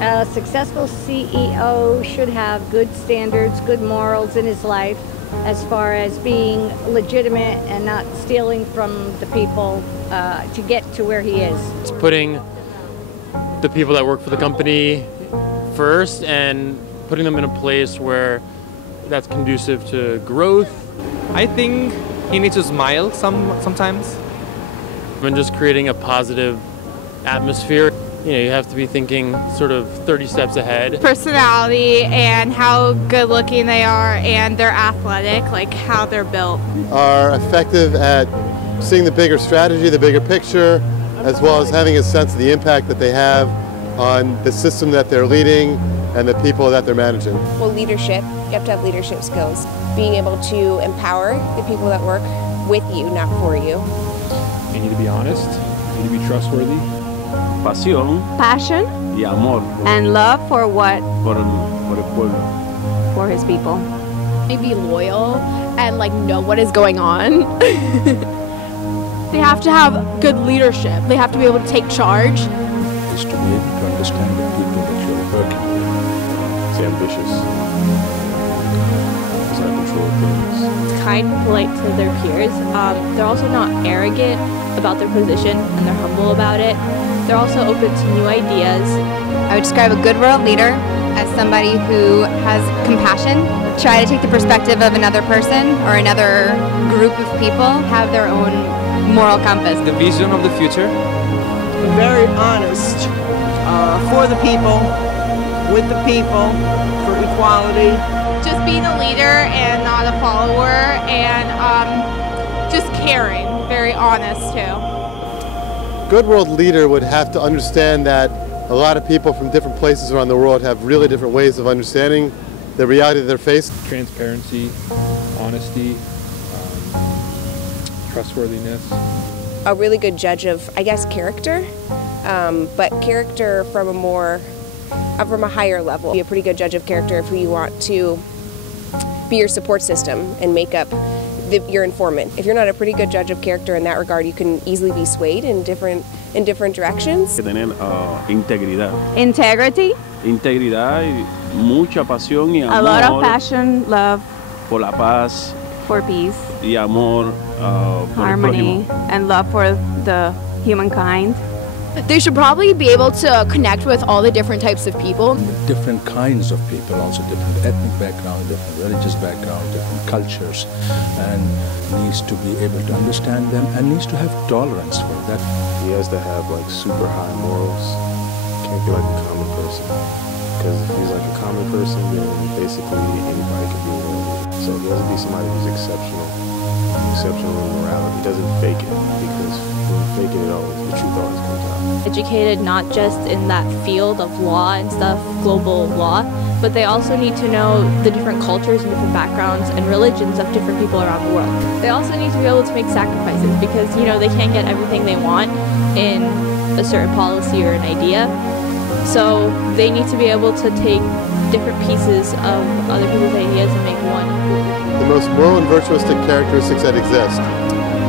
A successful CEO should have good standards, good morals in his life, as far as being legitimate and not stealing from the people to get to where he is. It's putting the people that work for the company first and putting them in a place where that's conducive to growth. I think he needs to smile sometimes. And just creating a positive atmosphere. You know, you have to be thinking sort of 30 steps ahead. Personality and how good looking they are, and they're athletic, like how they're built. Are effective at seeing the bigger strategy, the bigger picture, as well as having a sense of the impact that they have on the system that they're leading and the people that they're managing. Well, leadership, you have to have leadership skills. Being able to empower the people that work with you, not for you. You need to be honest, you need to be trustworthy. Passion y amor and love for what? por el pueblo. For his people. Be loyal and know what is going on. They have to have good leadership. They have to be able to take charge. Is to be able to understand the people that you're working with. It's ambitious. It's not control things. Kind, polite to their peers. They're also not arrogant about their position, and they're humble about it. They're also open to new ideas. I would describe a good world leader as somebody who has compassion, try to take the perspective of another person or another group of people, have their own moral compass. The vision of the future. Very honest, for the people, with the people, for equality. Just being a leader and not a follower, and just caring, very honest too. Good world leader would have to understand that a lot of people from different places around the world have really different ways of understanding the reality that they're facing. Transparency, honesty, trustworthiness. A really good judge of, I guess, character, but character from a higher level. Be a pretty good judge of character if you want to be your support system and make up your informant. If you're not a pretty good judge of character in that regard, you can easily be swayed in different directions. Tener integridad. Integrity. Integridad y mucha pasión y amor. A lot of passion, love. Por la paz. For peace. Y amor. Harmony and love for the humankind. They should probably be able to connect with all the different types of people. Different kinds of people, also different ethnic background, different religious background, different cultures, and needs to be able to understand them and needs to have tolerance for that. He has to have super high morals. Can't be like a common person. Because if he's like a common person, then basically anybody can be a leader. So he has to be somebody who's exceptional in morality. He doesn't fake it, because when faking it always, the truth always comes out. Educated not just in that field of law and stuff, global law, but they also need to know the different cultures and different backgrounds and religions of different people around the world. They also need to be able to make sacrifices because, they can't get everything they want in a certain policy or an idea. So they need to be able to take different pieces of other people's ideas and make one. The most moral and virtuistic characteristics that exist.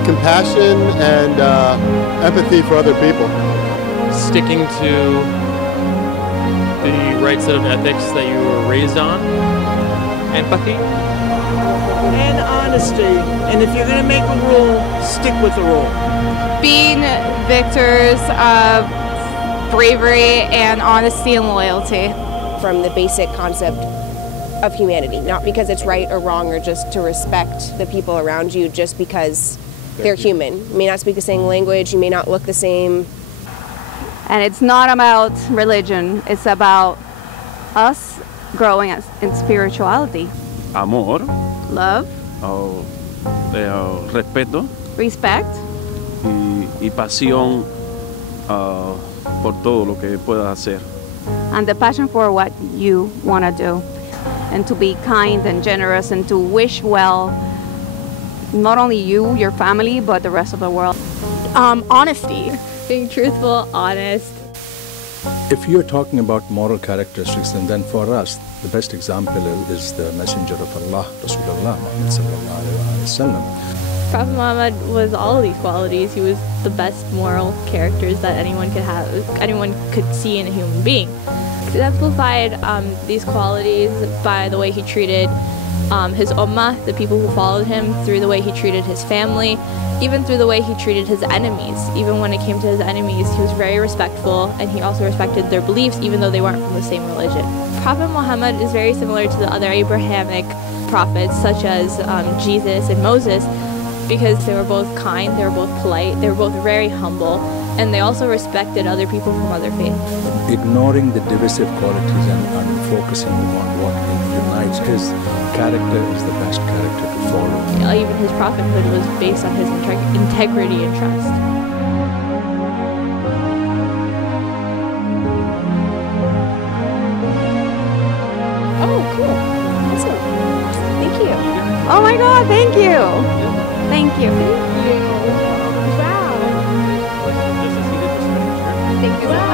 Compassion and empathy for other people. Sticking to the right set of ethics that you were raised on. Empathy. And honesty. And if you're going to make a rule, stick with the rule. Being victors of bravery and honesty and loyalty. From the basic concept of humanity, not because it's right or wrong or just to respect the people around you just because they're human. You may not speak the same language, you may not look the same. And it's not about religion, it's about us growing in spirituality. Amor. Love. Respeto. Respect. Y pasión por todo lo que puedas hacer. And the passion for what you want to do. And to be kind and generous and to wish well, not only you, your family, but the rest of the world. Honesty. Being truthful, honest. If you're talking about moral characteristics, and then for us, the best example is the messenger of Allah, Rasulullah Muhammad sallallahu alaihi wasallam. Prophet Muhammad was all of these qualities. He was the best moral characters that anyone could see in a human being. He exemplified these qualities by the way he treated his ummah, the people who followed him, through the way he treated his family, even through the way he treated his enemies. Even when it came to his enemies, he was very respectful, and he also respected their beliefs even though they weren't from the same religion. Prophet Muhammad is very similar to the other Abrahamic prophets such as Jesus and Moses, because they were both kind, they were both polite, they were both very humble, and they also respected other people from other faiths. Ignoring the divisive qualities and focusing on what unites, his character is the best character to follow. Even his prophethood was based on his integrity and trust. Oh, cool. Awesome. Thank you. Oh my God, thank you. Thank you. Wow. Thank you so much.